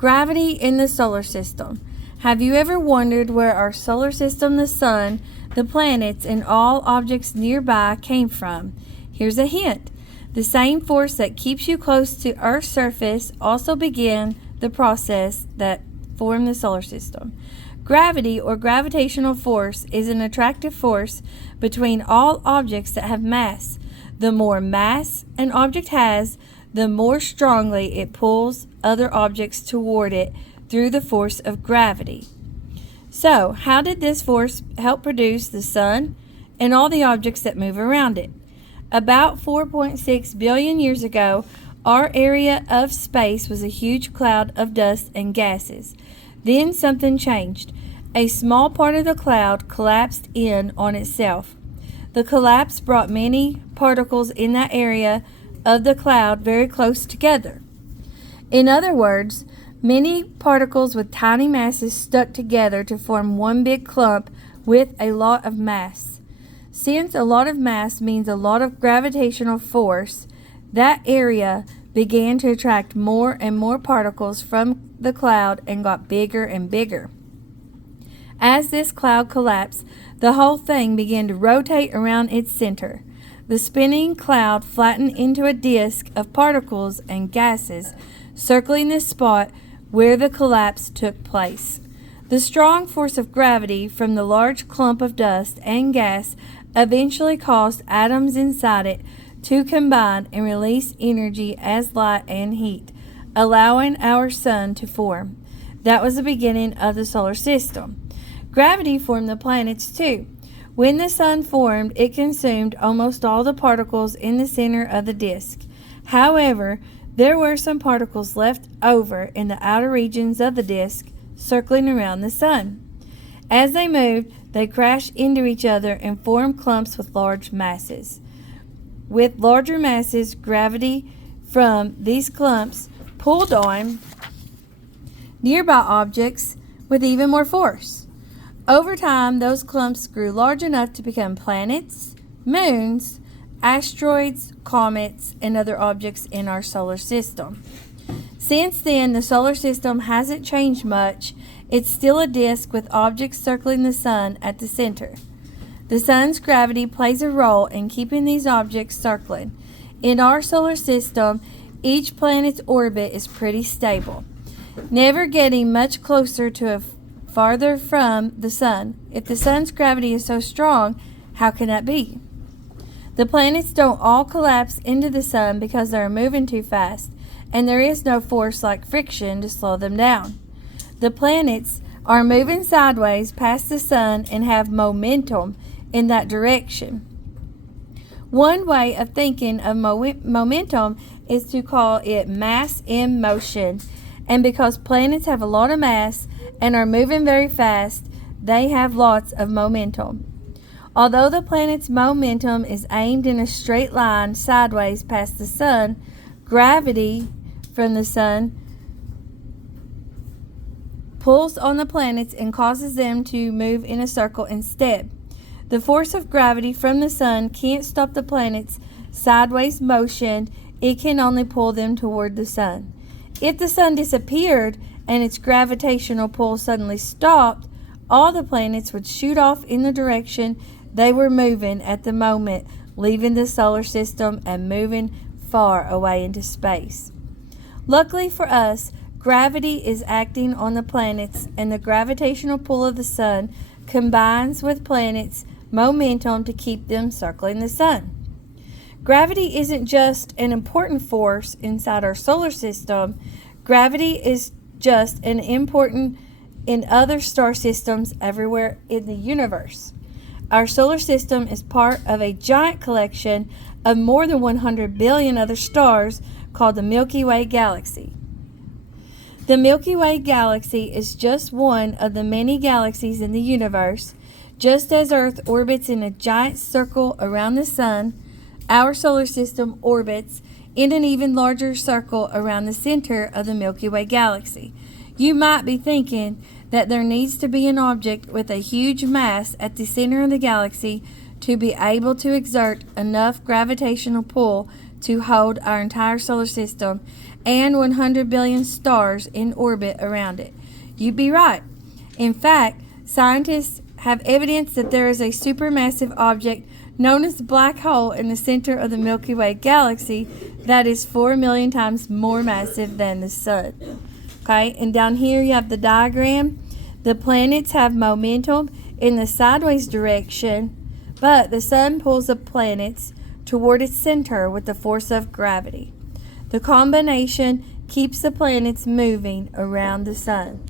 Gravity in the solar system. Have you ever wondered where our solar system, the sun, the planets, and all objects nearby came from? Here's a hint. The same force that keeps you close to Earth's surface also began the process that formed the solar system. Gravity, or gravitational force, is an attractive force between all objects that have mass. The more mass an object has, the more strongly it pulls other objects toward it through the force of gravity. So, how did this force help produce the sun and all the objects that move around it? About 4.6 billion years ago, our area of space was a huge cloud of dust and gases. Then something changed. A small part of the cloud collapsed in on itself. The collapse brought many particles in that area of the cloud very close together. In other words, many particles with tiny masses stuck together to form one big clump with a lot of mass. Since a lot of mass means a lot of gravitational force, that area began to attract more and more particles from the cloud and got bigger and bigger. As this cloud collapsed, the whole thing began to rotate around its center. The spinning cloud flattened into a disk of particles and gases, circling the spot where the collapse took place. The strong force of gravity from the large clump of dust and gas eventually caused atoms inside it to combine and release energy as light and heat, allowing our sun to form. That was the beginning of the solar system. Gravity formed the planets too. When the sun formed, it consumed almost all the particles in the center of the disk. However, there were some particles left over in the outer regions of the disk, circling around the sun. As they moved, they crashed into each other and formed clumps with large masses. With larger masses, gravity from these clumps pulled on nearby objects with even more force. Over time, those clumps grew large enough to become planets, moons, asteroids, comets, and other objects in our solar system. Since then, the solar system hasn't changed much. It's still a disk with objects circling the sun at the center. The sun's gravity plays a role in keeping these objects circling. In our solar system, each planet's orbit is pretty stable, never getting much closer to a farther from the sun. If the sun's gravity is so strong, how can that be? The planets don't all collapse into the sun because they're moving too fast, and there is no force like friction to slow them down. The planets are moving sideways past the sun and have momentum in that direction. One way of thinking of momentum is to call it mass in motion. And because planets have a lot of mass and are moving very fast, they have lots of momentum. Although the planet's momentum is aimed in a straight line sideways past the sun, gravity from the sun pulls on the planets and causes them to move in a circle instead. The force of gravity from the sun can't stop the planets' sideways motion. It can only pull them toward the sun. If the sun disappeared and its gravitational pull suddenly stopped, all the planets would shoot off in the direction they were moving at the moment, leaving the solar system and moving far away into space. Luckily for us, gravity is acting on the planets, and the gravitational pull of the sun combines with planets' momentum to keep them circling the sun. Gravity isn't just an important force inside our solar system. Gravity is just as important in other star systems everywhere in the universe. Our solar system is part of a giant collection of more than 100 billion other stars called the Milky Way galaxy. The Milky Way galaxy is just one of the many galaxies in the universe. Just as Earth orbits in a giant circle around the sun, our solar system orbits in an even larger circle around the center of the Milky Way galaxy. You might be thinking that there needs to be an object with a huge mass at the center of the galaxy to be able to exert enough gravitational pull to hold our entire solar system and 100 billion stars in orbit around it. You'd be right. In fact, scientists have evidence that there is a supermassive object known as the black hole in the center of the Milky Way galaxy that is 4 million times more massive than the sun. Okay, and down here you have the diagram. The planets have momentum in the sideways direction, but the sun pulls the planets toward its center with the force of gravity. The combination keeps the planets moving around the sun.